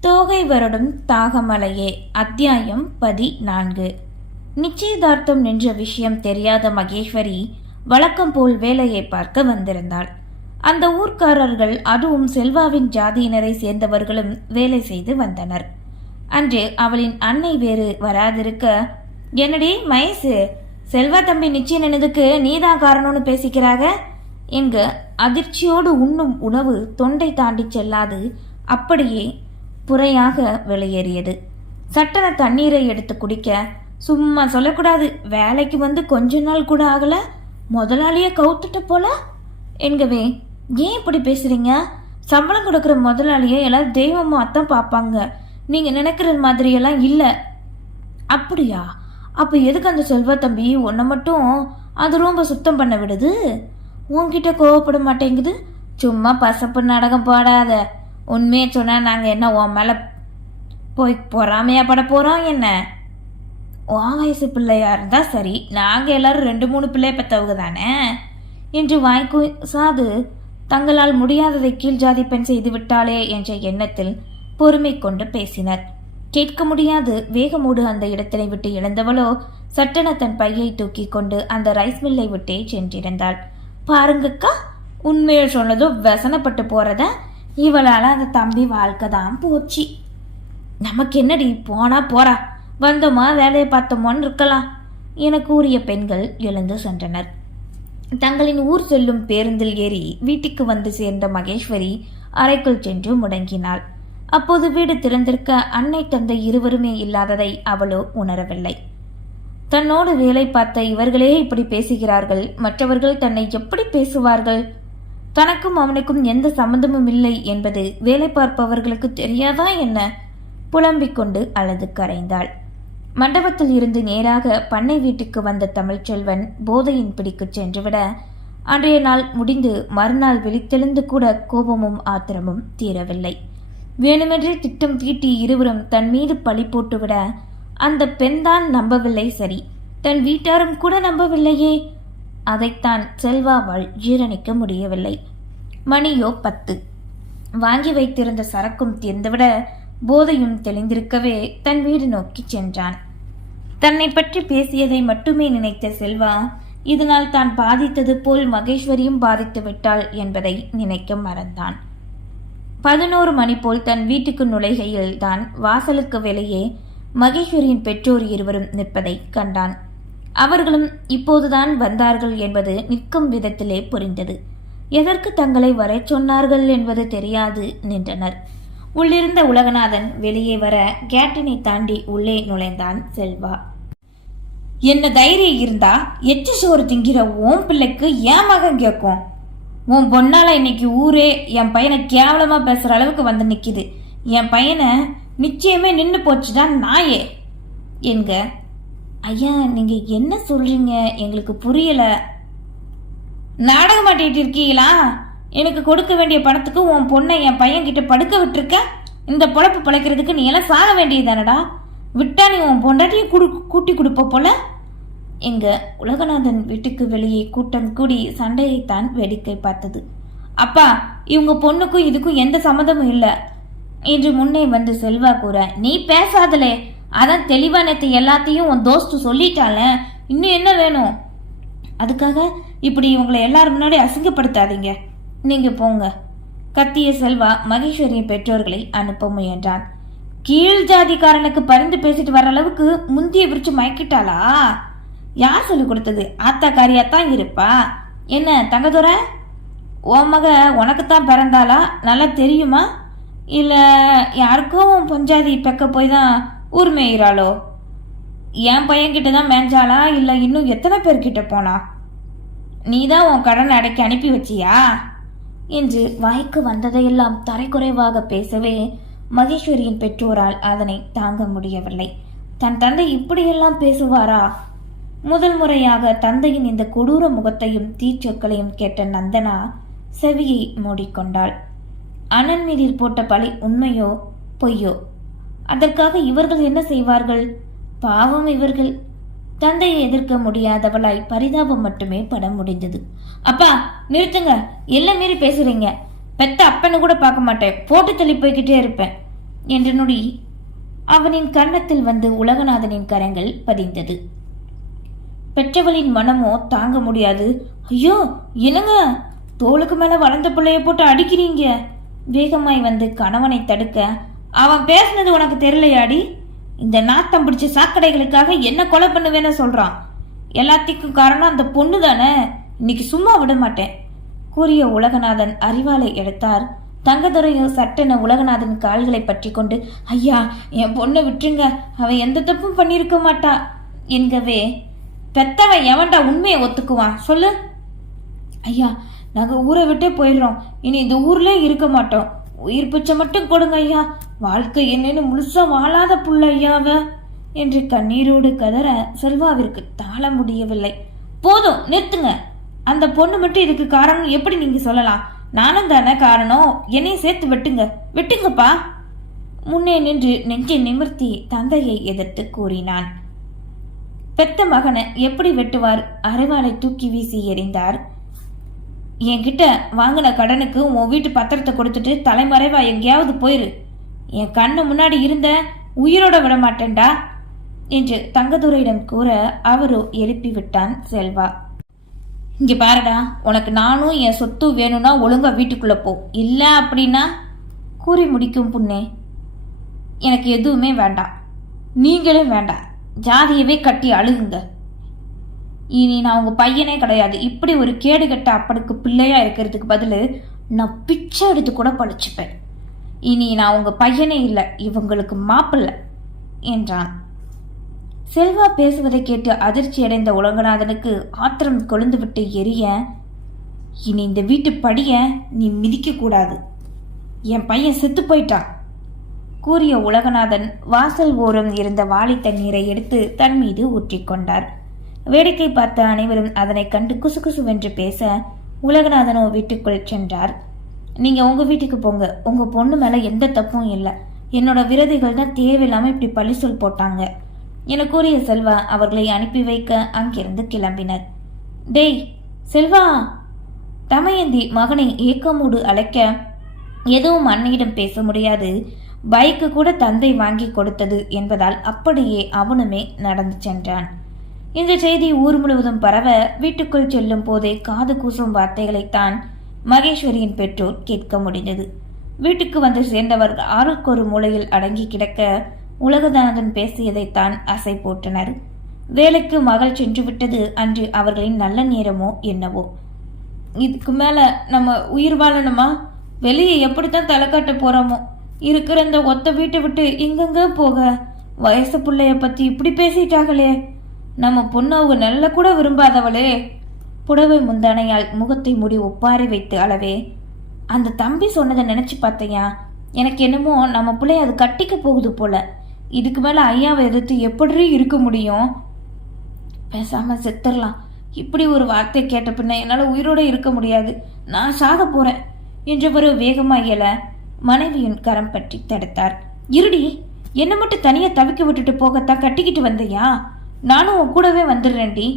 தோகை வருடும் தாகமலையே அத்தியாயம் பதினான்கு. நிச்சயதார்த்தம் நின்ற விஷயம் தெரியாத மகேஸ்வரி வழக்கம் போல் வேலையை பார்க்க வந்திருந்தாள். அந்த ஊர்க்காரர்கள் அதுவும் செல்வாவின் ஜாதியினரை சேர்ந்தவர்களும் வேலை செய்து வந்தனர். அன்று அவளின் அன்னை வேறு வராதிருக்க என்னடி மயசு செல்வா தம்பி நிச்சயம் நினைதுக்கு நீதான் காரணம்னு பேசிக்கிறாக? என்க அதிர்ச்சியோடு உண்ணும் உணவு தொண்டை தாண்டி செல்லாது அப்படியே புறையாக வெளியேறியது. சட்டன தண்ணீரை எடுத்து குடிக்க சும்மா சொல்லக்கூடாது வேலைக்கு வந்து கொஞ்ச நாள் கூட ஆகல முதலாளியை கவுத்துட்ட போல. என்கவே ஏன் இப்படி பேசுறீங்க? சம்பளம் கொடுக்குற முதலாளியை எல்லாரும் தெய்வமா தான் பார்ப்பாங்க நீங்க நினைக்கிற மாதிரியெல்லாம் இல்லை. அப்படியா? அப்போ எதுக்கு அந்த செல்வா தம்பி உன்னை மட்டும் அது ரொம்ப சுத்தம் பண்ண விடுது? உன்கிட்ட கோவப்பட மாட்டேங்குது. சும்மா பசப்பு நாடகம் பாடாத. உண்மையை சொன்னால் நாங்கள் என்ன உன் மேலே போய் பொறாமையாக பட போகிறோம் என்ன? உன் வயசு பிள்ளையாக இருந்தால் சரி நாங்கள் எல்லாரும் ரெண்டு மூணு பிள்ளைய பெற்றவங்க தானே? என்று வாய்க்கு சாது தங்களால் முடியாததை கீழ் ஜாதி பெண் செய்து விட்டாளே என்ற எண்ணத்தில் பொறுமை கொண்டு பேசினர். கேட்க முடியாது வேகமூடு அந்த இடத்தினை விட்டு இழந்தவளோ சட்டென தன் பையை தூக்கி கொண்டு அந்த ரைஸ் மில்லை விட்டே சென்றிருந்தாள். பாருங்கக்கா உண்மையை சொன்னதும் வசனப்பட்டு போறத? இவளால் அந்த தம்பி வாழ்க்கை தான் போச்சு. நமக்கு என்னடி போனா போறா. வந்தோமா வேலையை பார்த்தோமோன்னு இருக்கலாம். என கூறிய பெண்கள் எழுந்து சென்றனர். தங்களின் ஊர் செல்லும் பேருந்தில் ஏறி வீட்டுக்கு வந்து சேர்ந்த மகேஸ்வரி அறைக்குள் சென்று முடங்கினாள். அப்போது வீடு திறந்திருக்க அன்னை தந்தை இருவருமே இல்லாததை அவளோ உணரவில்லை. தன்னோடு வேலை பார்த்த இவர்களே இப்படி பேசுகிறார்கள். மற்றவர்கள் தன்னை எப்படி பேசுவார்கள்? தனக்கும் அவனுக்கும் எந்த சம்பந்தமும் இல்லை என்பது வேலை பார்ப்பவர்களுக்கு தெரியாதா என்ன? புலம்பிக் கொண்டு அழுது கரைந்தாள். மண்டபத்தில் இருந்து நேராக பண்ணை வீட்டுக்கு வந்த தமிழ்ச்செல்வன் போதையின் பிடிக்கு சென்றுவிட அன்றைய நாள் முடிந்து மறுநாள் விழித்தெழுந்து கூட கோபமும் ஆத்திரமும் தீரவில்லை. வேணுமென்றே திட்டம் தீட்டி இருவரும் தன் மீது பழி போட்டுவிட அந்த பெண்தான் நம்பவில்லை சரி. தன் வீட்டாரும் கூட நம்பவில்லையே. அதைத்தான் செல்வாவால் ஜீரணிக்க முடியவில்லை. மணியோ பத்து. வாங்கி வைத்திருந்த சரக்கும் தீர்ந்துவிட போதையும் தெளிந்திருக்கவே தன் வீடு நோக்கி சென்றான். தன்னை பற்றி பேசியதை மட்டுமே நினைத்த செல்வா இதனால் தான் பாதித்தது போல் மகேஸ்வரியும் பாதித்து விட்டாள் என்பதை நினைக்க மறந்தான். பதினோரு மணி போல் தன் வீட்டுக்கு நுழைகையில் தான் வாசலுக்கு வெளியே மகேஸ்வரியின் பெற்றோர் இருவரும் நிற்பதை கண்டான். அவர்களும் இப்போதுதான் வந்தார்கள் என்பது நிற்கும் விதத்திலே புரிந்தது. எதற்கு தங்களை வரச் சொன்னார்கள் என்பது தெரியாது நின்றனர். உள்ளிருந்த உலகநாதன் வெளியே வர கேட்டினை தாண்டி உள்ளே நுழைந்தான் செல்வா. என்ன தைரியம் இருந்தா எச்சு சோறு திங்கிற ஓம் பிள்ளைக்கு ஏன் மகன் கேட்கும்? உன் பொண்ணால இன்னைக்கு ஊரே என் பையனை கேவலமா பேசுற அளவுக்கு வந்து நிக்குது. என் பையனை நிச்சயமே நின்று போச்சுதான் நாயே என்க ஐயா நீங்க என்ன சொல்றீங்க? எங்களுக்கு புரியல. நாடகம் மாட்டிகிட்டு இருக்கீங்களா எனக்கு கொடுக்க வேண்டிய பணத்துக்கு உன் பொண்ணை என் பையன் கிட்ட படுக்க விட்டுருக்க? இந்த பொழப்பு பிழைக்கிறதுக்கு நீ எல்லாம் சாக வேண்டியதானடா விட்டா நீ உன் பொண்டாட்டியும் குடு கூட்டி கொடுப்ப போல? எங்க உலகநாதன் வீட்டுக்கு வெளியே கூட்டம் கூடி சண்டையைத்தான் வேடிக்கை பார்த்தது. அப்பா இவங்க பொண்ணுக்கும் இதுக்கும் எந்த சம்மந்தமும் இல்லை. என்று முன்னே வந்து செல்வா கூற நீ பேசாதலே. அதான் தெளிவாக நேற்று எல்லாத்தையும் உன் தோஸ்து சொல்லிட்டால இன்னும் என்ன வேணும்? அதுக்காக இப்படி இவங்களை எல்லாரும் முன்னாடி அசிங்கப்படுத்தாதீங்க. நீங்கள் போங்க. கத்திய செல்வா மகேஸ்வரியின் பெற்றோர்களை அனுப்ப முயன்றான். கீழ் ஜாதிக்காரனுக்கு பரிந்து பேசிட்டு வர அளவுக்கு முந்திய விரிச்சு மயக்கிட்டாளா? யார் சொல்லி கொடுத்தது? ஆத்தாக்காரியாத்தான் இருப்பா. என்ன தங்கதுரை? உன் மக உனக்குத்தான் பிறந்தாளா? நல்லா தெரியுமா? இல்லை யாருக்கும் பஞ்சாதி பெக்க போய் தான் ஊர் மேயிறாளோ என் பையன்கிட்ட தான் மேஞ்சாளா? இல்லை இன்னும் எத்தனை பேர்கிட்ட போனா? நீ தான் உன் கடன் அடைக்க அனுப்பி வச்சியா? என்று வாய்க்கு வந்ததையெல்லாம் தரைக்குறைவாக பேசவே மகேஸ்வரியின் பெற்றோரால் அதனை தாங்க முடியவில்லை. தன் தந்தை இப்படியெல்லாம் பேசுவாரா? முதல் முறையாக தந்தையின் இந்த கொடூர முகத்தையும் தீச்சொற்களையும் கேட்ட நந்தனா செவியை மூடிக்கொண்டாள். அண்ணன் மீதில் போட்ட பழி உண்மையோ பொய்யோ? அதற்காக இவர்கள் என்ன செய்வார்கள்? பாவம் இவர்கள். தந்தையை எதிர்க்க முடியாதவளாய் பரிதாபம் மட்டுமே பட முடிந்தது. அப்பா நிறுத்துங்க. எல்லாம் மீறி பேசுறீங்க. பெத்த அப்பன்னு கூட பார்க்க மாட்டேன். போட்டு தள்ளி போய்கிட்டே இருப்பேன். என்று நொடி அவனின் கன்னத்தில் வந்து உலகநாதனின் கரங்கள் பதிந்தது. பெற்றவளின் மனமோ தாங்க முடியாது. ஐயோ என்னங்க? தோளுக்கு மேல வளர்ந்த பிள்ளைய போட்டு அடிக்கிறீங்க. வேகமாய் வந்து கணவனை தடுக்க அவன் பேசுனது உனக்கு தெரியலையாடி? இந்த நாத்தம் பிடிச்ச சாக்கடைகளுக்காக என்ன கொலை பண்ணுவேன்னு சொல்கிறான் எல்லாத்துக்கும் காரணம் அந்த பொண்ணு தானே இன்னைக்கு சும்மா விட மாட்டேன். கூறிய உலகநாதன் அறிவாலை எடுத்தார். தங்கதுரையோ சட்டென உலகநாதன் கால்களை பற்றி கொண்டு ஐயா என் பொண்ணை விட்டுருங்க. அவன் எந்த தப்பும் பண்ணியிருக்க மாட்டா. என்கவே பெத்தவன் எவன்டா உண்மையை ஒத்துக்குவான்? சொல்லு. ஐயா நாங்கள் ஊரை விட்டே போயிடுறோம். இனி இந்த ஊர்ல இருக்க மாட்டோம். உயிர் பிச்சை மட்டும் கொடுங்க ஐயா. வாழ்க்கை என்னன்னு முழுசா வாழாத புள்ள ஐயாவ. என்று கண்ணீரோடு கதற செல்வாவிற்கு தாழ முடியவில்லை. போதும் நிறுத்துங்க. அந்த பொண்ணு மட்டும் இதுக்கு காரணம் எப்படி நீங்க சொல்லலாம்? நானும் தானே காரணம். என்னையும் சேர்த்து வெட்டுங்க. வெட்டுங்கப்பா. முன்னே நின்று நெஞ்சை நிமிர்த்தி தந்தையை எதிர்த்து கூறினான். பெத்த மகனை எப்படி வெட்டுவார்? அரைவாளை தூக்கி வீசி எறிந்தார். என்கிட்ட வாங்கின கடனுக்கு உன் வீட்டு பத்திரத்தை கொடுத்துட்டு தலைமறைவா எங்கேயாவது போயிரு. என் கண்ணு முன்னாடி இருந்த உயிரோட விட மாட்டேன்டா என்று தங்கதுரையிடம் கூற அவரோ எழுப்பி விட்டான் செல்வா. இங்க பாருடா உனக்கு நானும் என் சொத்து வேணும்னா ஒழுங்கா வீட்டுக்குள்ள போ. இல்ல அப்படின்னா கூறி முடிக்கும் புண்ணே. எனக்கு எதுவுமே வேண்டாம். நீங்களும் வேண்டாம். ஜாதியவே கட்டி அழுகுங்க. இனி நான் உங்கள் பையனே கிடையாது. இப்படி ஒரு கேடு கெட்ட அப்பனுக்கு பிள்ளையாக இருக்கிறதுக்கு பதில் நான் பிச்சை எடுத்து கூட படிச்சுப்பேன் இனி நான் உங்கள் பையனே இல்லை இவங்களுக்கு மாப்பிள்ளை என்றான். செல்வா பேசுவதை கேட்டு அதிர்ச்சி அடைந்த உலகநாதனுக்கு ஆத்திரம் கொழுந்துவிட்டு எரிய இனி இந்த வீட்டு படிய நீ மிதிக்கக்கூடாது என் பையன் செத்து போயிட்டான். கூறிய உலகநாதன் வாசல் ஓரம் இருந்த வாளி தண்ணீரை எடுத்து தன் மீது ஊற்றிக்கொண்டார் வேடிக்கை பார்த்த அனைவரும் அதனை கண்டு குசு குசுவென்று பேச உலகநாதனோ வீட்டுக்குள் சென்றார். நீங்க உங்க வீட்டுக்கு போங்க. உங்க பொண்ணு மேல எந்த தப்பும் இல்லை. என்னோட விரதிகள் தான் தேவையில்லாம இப்படி பழி சொல் போட்டாங்க. என கூறிய செல்வா அவர்களை அனுப்பி வைக்க அங்கிருந்து கிளம்பினர். டேய் செல்வா! தமயந்தி மகனை ஏக்கமூடு அழைக்க எதுவும் அன்னையிடம் பேச முடியாது. பைக்கு கூட தந்தை வாங்கி கொடுத்தது என்பதால் அப்படியே அவனுமே நடந்து சென்றான். இந்த செய்தி ஊர் முழுவதும் பரவ வீட்டுக்குள் செல்லும் போதே காது கூசும் வார்த்தைகளைத்தான் மகேஸ்வரியின் பெற்றோர் கேட்க முடிந்தது. வீட்டுக்கு வந்து சேர்ந்தவர்கள் ஆறுக்கொரு மூலையில் அடங்கி கிடக்க உலகநாதன் பேசியதைத்தான் அசை போட்டனர் வேலைக்கு மகள் சென்று விட்டது அன்று அவர்களின் நல்ல நேரமோ என்னவோ? இதுக்கு மேல நம்ம உயிர் வாழணுமா? வெளியே எப்படித்தான் தலை காட்ட போறோமோ? இருக்கிற இந்த ஒத்த வீட்டை விட்டு எங்கெங்க போக? வயசு பிள்ளைய பத்தி இப்படி பேசிட்டாங்களே. நம்ம பொண்ணு அவங்க நல்ல கூட விரும்பாதவளே. புடவை முந்தானையால் முகத்தை மூடி ஒப்பாரி வைத்து அளவே. அந்த தம்பி சொன்னதை நினைச்சு பார்த்தையா? எனக்கு என்னமோ நம்ம பிள்ளை அது கட்டிக்க போகுது போல. இதுக்கு மேலே ஐயாவை எதிர்த்து எப்படி இருக்க முடியும்? பேசாமல் செத்துடலாம் இப்படி ஒரு வார்த்தை கேட்ட பின்ன என்னால் உயிரோட இருக்க முடியாது. நான் சாக போறேன் என்றவர் வேகமாக இயல மனைவியின் கரம் பற்றி தடுத்தார். இருடி என்னை மட்டும் தனியாக தவிக்க விட்டுட்டு போகத்தான் கட்டிக்கிட்டு வந்தையா? நானும் உன் கூடவே வந்துடுறேன்டி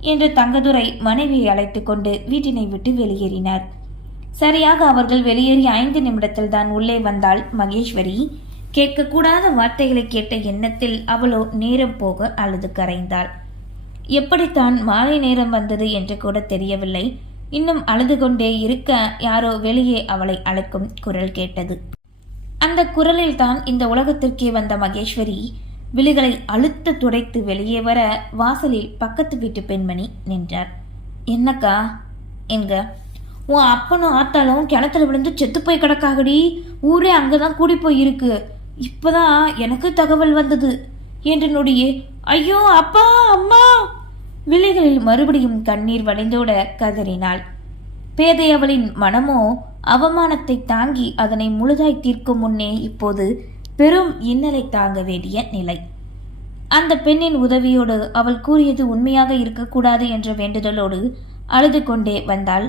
என்று தங்கதுரை மனைவியை அழைத்து கொண்டு வீட்டினை விட்டு வெளியேறினார். சரியாக அவர்கள் வெளியேறி ஐந்து நிமிடத்தில் தான் உள்ளே வந்தாள் மகேஸ்வரி. கேட்கக்கூடாத வார்த்தைகளை கேட்ட எண்ணத்தில் அவளோ நேரம் போக அழுது கரைந்தாள். எப்படித்தான் மாலை நேரம் வந்தது என்று கூட தெரியவில்லை. இன்னும் அழுது கொண்டே இருக்க யாரோ வெளியே அவளை அழைக்கும் குரல் கேட்டது. அந்த குரலில் தான் இந்த உலகத்திற்கே வந்த மகேஸ்வரி விழிகளை அழுத்த துடைத்து வெளியே வர வாசலில் பக்கத்து வீட்டு பெண்மணி நின்றார். என்னக்கா? எங்க? உன் அப்பனும் ஆத்தாலும் கிணத்துல விழுந்து செத்து போய் கிடக்காகடி. ஊரே அங்கதான் கூடி போய் இருக்கு இப்பதான் எனக்கு தகவல் வந்தது. என்று நொடியே ஐயோ அப்பா அம்மா! விழிகளில் மறுபடியும் கண்ணீர் வழிந்தோட கதறினாள். பேதை அவளின் மனமோ அவமானத்தை தாங்கி அதனை முழுதாய் தீர்க்கும் முன்னே இப்போது பெரும் இன்னலை தாங்க வேண்டிய நிலை. அந்த பெண்ணின் உதவியோடு அவள் கூறியது உண்மையாக இருக்கக்கூடாது என்ற வேண்டுதலோடு அழுது கொண்டே வந்தாள்.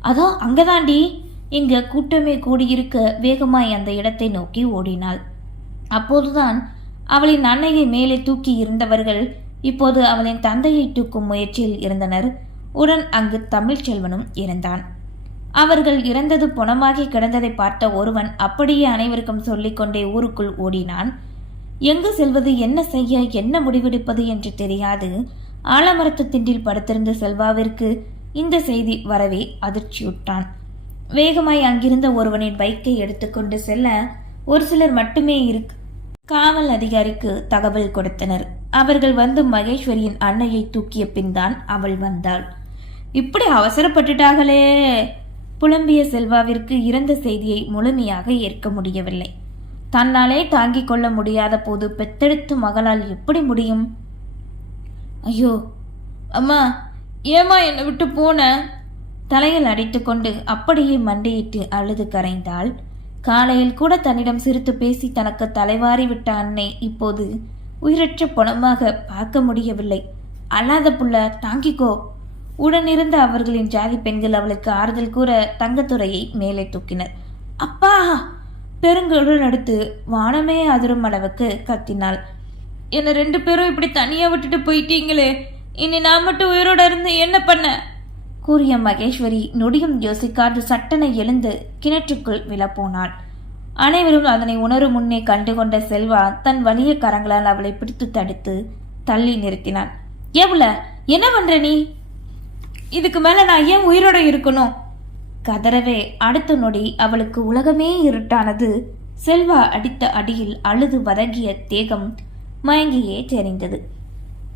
அதோ அங்கதாண்டி. இங்கு கூட்டமே கூடியிருக்க வேகமாய் அந்த இடத்தை நோக்கி ஓடினாள். அப்போதுதான் அவளின் அன்னையை மேலே தூக்கி இருந்தவர்கள் இப்போது அவளின் தந்தையை தூக்கும் முயற்சியில் இருந்தனர். உடன் அங்கு தமிழ்ச்செல்வனும் இருந்தான். அவர்கள் இறந்தது புணமாகி கிடந்ததை பார்த்த ஒருவன் அப்படியே அனைவருக்கும் சொல்லிக்கொண்டே ஊருக்குள் ஓடினான். எங்கு செல்வது என்ன செய்ய என்ன முடிவெடுப்பது என்று தெரியாது. ஆலமரத்து திண்டில் படுத்திருந்த செல்வாவிற்கு இந்த செய்தி வரவே அதிர்ச்சியுற்றான் வேகமாய் அங்கிருந்த ஒருவனின் பைக்கை எடுத்துக்கொண்டு செல்ல ஒரு சிலர் மட்டுமே இருக்கு காவல் அதிகாரிக்கு தகவல் கொடுத்தனர். அவர்கள் வந்து மகேஸ்வரியின் அன்னையை தூக்கிய பின்தான் அவள் வந்தாள். இப்படி அவசரப்பட்டுட்டாங்களே புலம்பிய செல்வாவிற்கு இறந்த செய்தியை முழுமையாக ஏற்க முடியவில்லை. தன்னாலே தாங்கிக் கொள்ள முடியாத போது பெத்தெடுத்து மகளால் எப்படி முடியும்? ஐயோ அம்மா ஏமா என்னை விட்டு போன? தலையில் அடித்துக்கொண்டு அப்படியே மண்டையிட்டு அழுது கரைந்தாள். காலையில் கூட தன்னிடம் சிரித்து பேசி தனக்கு தலைவாரி விட்ட அன்னை இப்போது உயிரற்ற பணமாக பார்க்க முடியவில்லை. அல்லாத புள்ள தாங்கிக்கோ. உடனிருந்த அவர்களின் ஜாதி பெண்கள் அவளுக்கு ஆறுதல் கூற தங்கத்துறையை மேலே தூக்கினர். அப்பா! பெருங்குடன் அடுத்து வானமே அதிரும் அளவுக்கு கத்தினாள். என்னை ரெண்டு பேரும் இப்படி தனியா விட்டுட்டு போயிட்டீங்களே. இனி நான் மட்டும் உயிரோட இருந்து என்ன பண்ண? கூறிய மகேஸ்வரி நொடியும் யோசிக்காது சட்டனை எழுந்து கிணற்றுக்குள் விழப்போனாள். அனைவரும் அதனை உணரும் முன்னே கண்டுகொண்ட செல்வா தன் வலிய கரங்களால் அவளை பிடித்து தடுத்து தள்ளி நிறுத்தினான் ஏவுல என்ன பண்ற நீ? இதுக்கு மேலே நான் ஏன் உயிரோட இருக்கணும்? கதறவே அடுத்த நொடி அவளுக்கு உலகமே இருட்டானது. செல்வா அடித்த அடியில் அழுது வதங்கிய தேகம் மயங்கியே தெரிந்தது.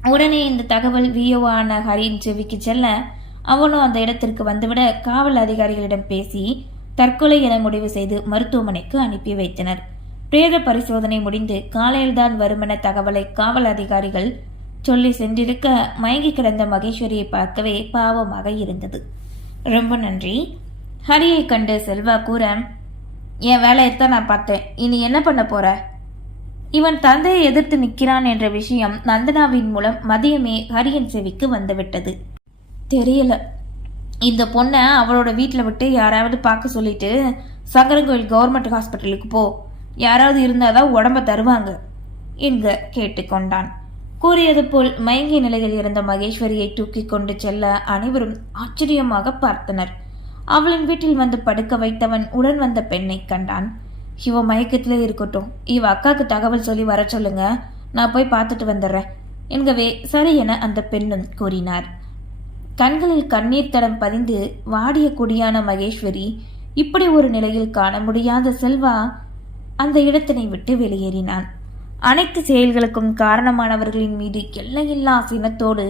உடனே இந்த தகவல் வியோவான ஹரின் செவிக்கு செல்ல அவனும் அந்த இடத்திற்கு வந்துவிட காவல் அதிகாரிகளிடம் பேசி தற்கொலை என முடிவு செய்து மருத்துவமனைக்கு அனுப்பி வைத்தனர். பிரேத பரிசோதனை முடிந்து காலையில்தான் வருமென தகவலை காவல் அதிகாரிகள் சொல்லி சென்றிருக்க மயங்கி கிடந்த மகேஸ்வரியை பார்க்கவே பாவமாக இருந்தது. ரொம்ப நன்றி. ஹரியை கண்டு செல்வா கூற என் வேலையைத்தான் நான் பார்த்தேன். இனி என்ன பண்ண போற? இவன் தந்தையை எதிர்த்து நிற்கிறான் என்ற விஷயம் நந்தனாவின் மூலம் மதியமே ஹரியின் செவிக்கு வந்துவிட்டது. தெரியல. இந்த பொண்ணை அவளோட வீட்டில் விட்டு யாராவது பார்க்க சொல்லிட்டு சங்கரங்கோயில் கவர்மெண்ட் ஹாஸ்பிட்டலுக்கு போ. யாராவது இருந்தாதான் உடம்ப தருவாங்க என்க கேட்டுக்கொண்டான். கூறியது போல் மயங்கிய நிலையில் இருந்த மகேஸ்வரியை தூக்கி கொண்டு செல்ல அனைவரும் ஆச்சரியமாக பார்த்தனர். அவளின் வீட்டில் வந்து படுக்க வைத்தவன் உடன் வந்த பெண்ணை கண்டான். இவ மயக்கத்திலே இருக்கட்டும். இவ அக்காவுக்கு தகவல் சொல்லி வர சொல்லுங்க. நான் போய் பார்த்துட்டு வந்துடுறேன். என்கவே சரி என அந்த பெண்ணும் கூறினார். கண்களில் கண்ணீர் தடம் பதிந்து வாடிய குடியான மகேஸ்வரி இப்படி ஒரு நிலையில் காண முடியாத செல்வா? அந்த இடத்தினை விட்டு வெளியேறினான். அனைத்து செயல்களுக்கும் காரணமானவர்களின் மீது எல்லையில்லா சினத்தோடு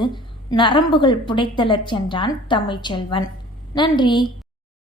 நரம்புகள் புடைத்தலச் சென்றான் தமிழ்ச்செல்வன். நன்றி.